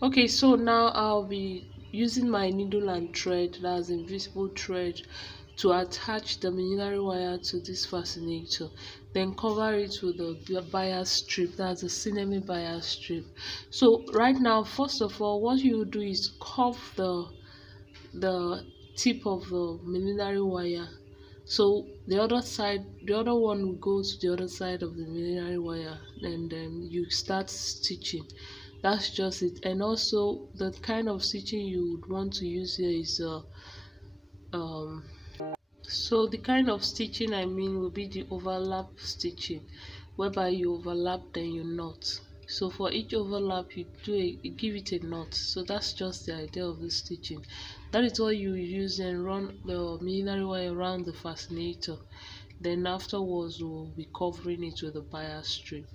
Okay, so now I'll be using my needle and thread, that's invisible thread, to attach the millinery wire to this fascinator, then cover it with the bias strip, that's a Sinamay bias strip. So right now, first of all, what you do is curve the tip of the millinery wire, so the other side, the other one will go to the other side of the millinery wire, and then you start stitching. That's just it. And also the kind of stitching you would want to use here is um so the kind of stitching I mean will be the overlap stitching, whereby you overlap then you knot. So for each overlap you give it a knot. So that's just the idea of the stitching. That is what you use and run the millinery wire around the fascinator. Then afterwards we'll be covering it with a bias strip.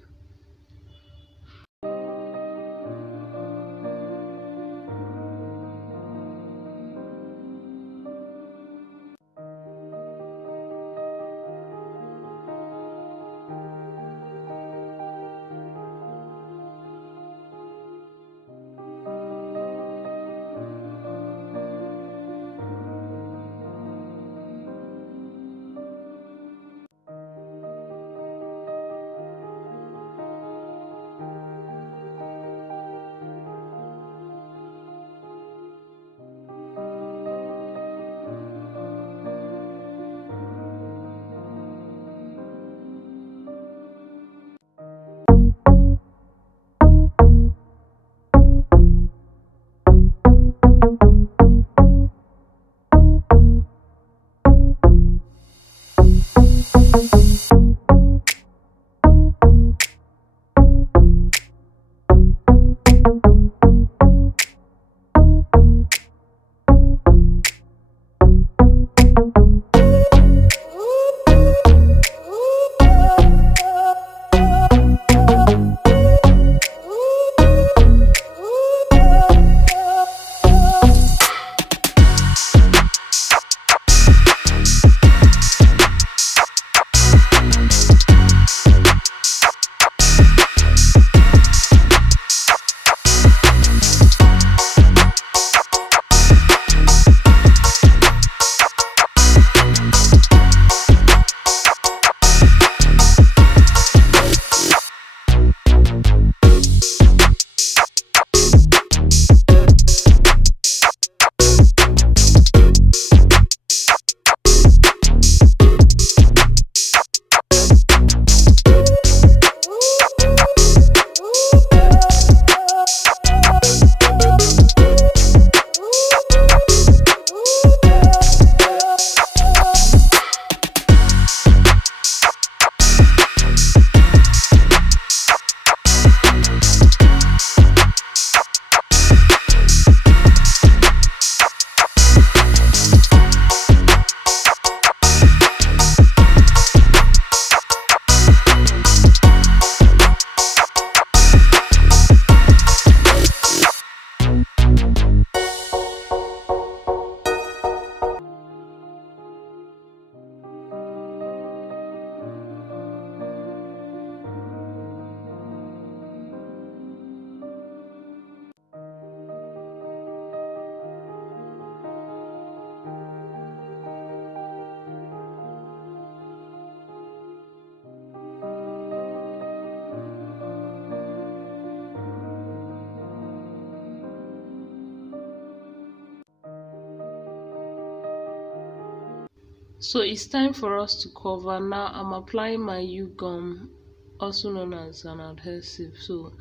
So it's time for us to cover. Now I'm applying my U gum, also known as an adhesive. So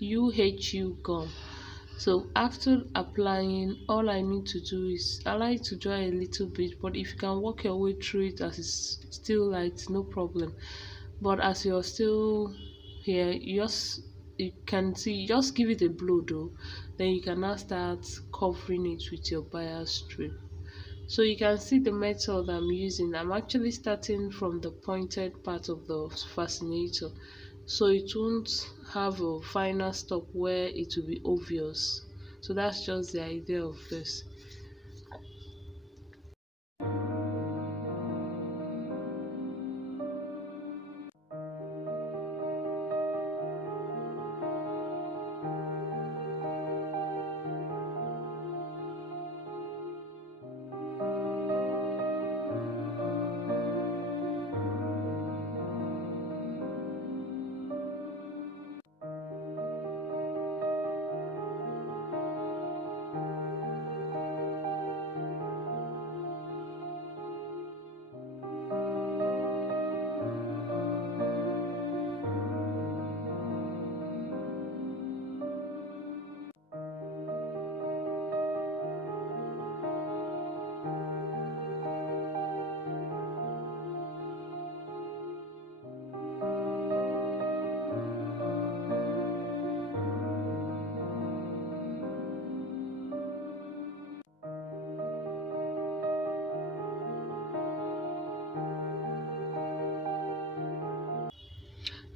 UHU gum. So after applying, all I need to do is I like to dry a little bit, but if you can work your way through it as it's still light, no problem. But as you're still here, you can see, just give it a blow though, then you can now start covering it with your bias strip. So you can see the method I'm using. I'm actually starting from the pointed part of the fascinator, so it won't have a final stop where it will be obvious. So that's just the idea of this.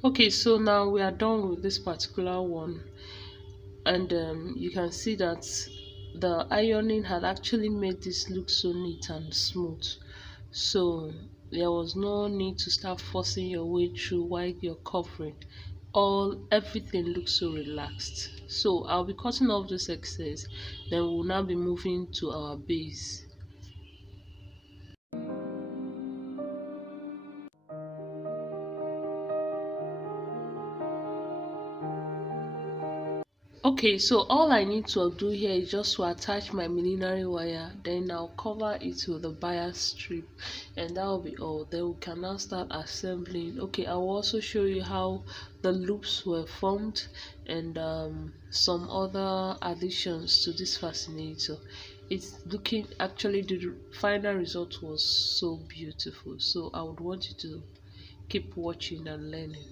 Okay, so now we are done with this particular one, and you can see that the ironing had actually made this look so neat and smooth, so there was no need to start forcing your way through while you're covering. Everything looks so relaxed. So I'll be cutting off this excess, then we'll now be moving to our base. Okay, so all I need to do here is just to attach my millinery wire, then I'll cover it with a bias strip, and that will be all. Then we can now start assembling. Okay, I will also show you how the loops were formed, and some other additions to this fascinator. It's looking, actually the final result was so beautiful, so I would want you to keep watching and learning.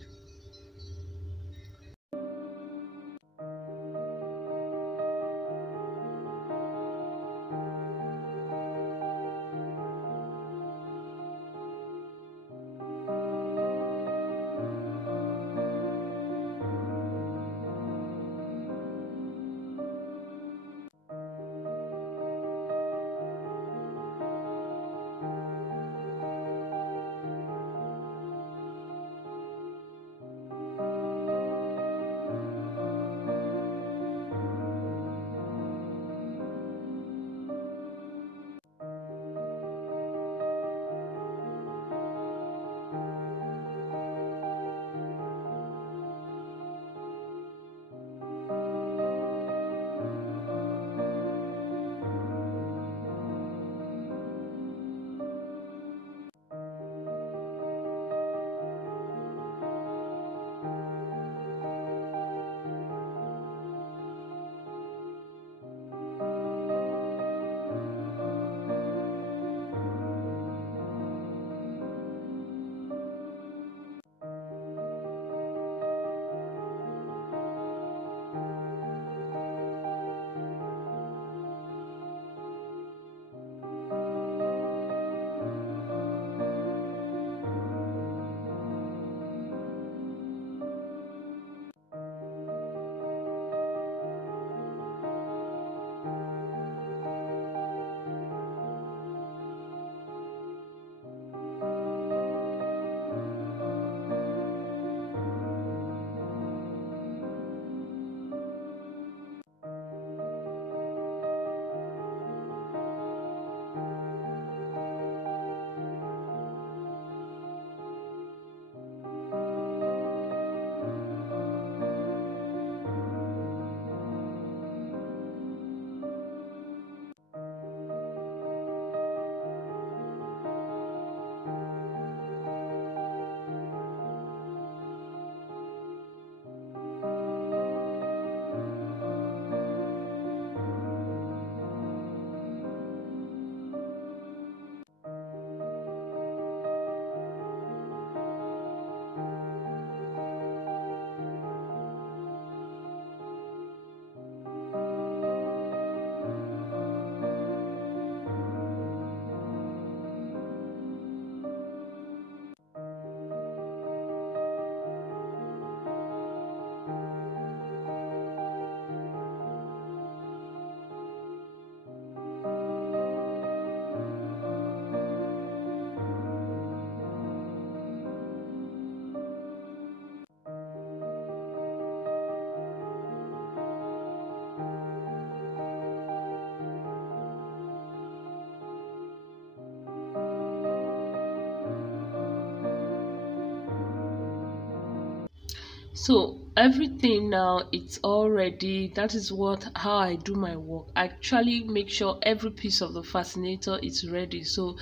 So everything now, it's all ready. That is what how I do my work. I actually make sure every piece of the fascinator is ready, so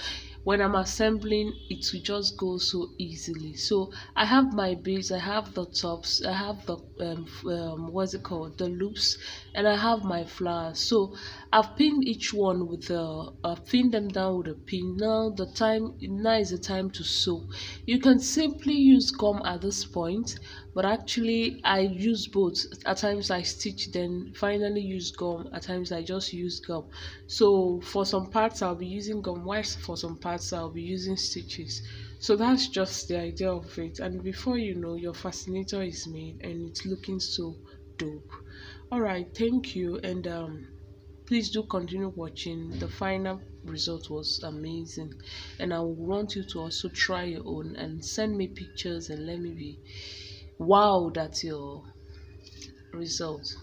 when I'm assembling it will just go so easily. So I have my base, I have the tops, I have the what's it called, the loops, and I have my flowers. So I've pinned each one with I've pinned them down with a pin. Now is the time to sew. You can simply use gum at this point, but actually I use both. At times I stitch, then finally use gum. At times I just use gum. So for some parts I'll be using gum, whilst for some parts I'll be using stitches. So that's just the idea of it. And before you know, your fascinator is made and it's looking so dope. All right, thank you. And please do continue watching. The final result was amazing. And I want you to also try your own and send me pictures and let me be wowed at your result.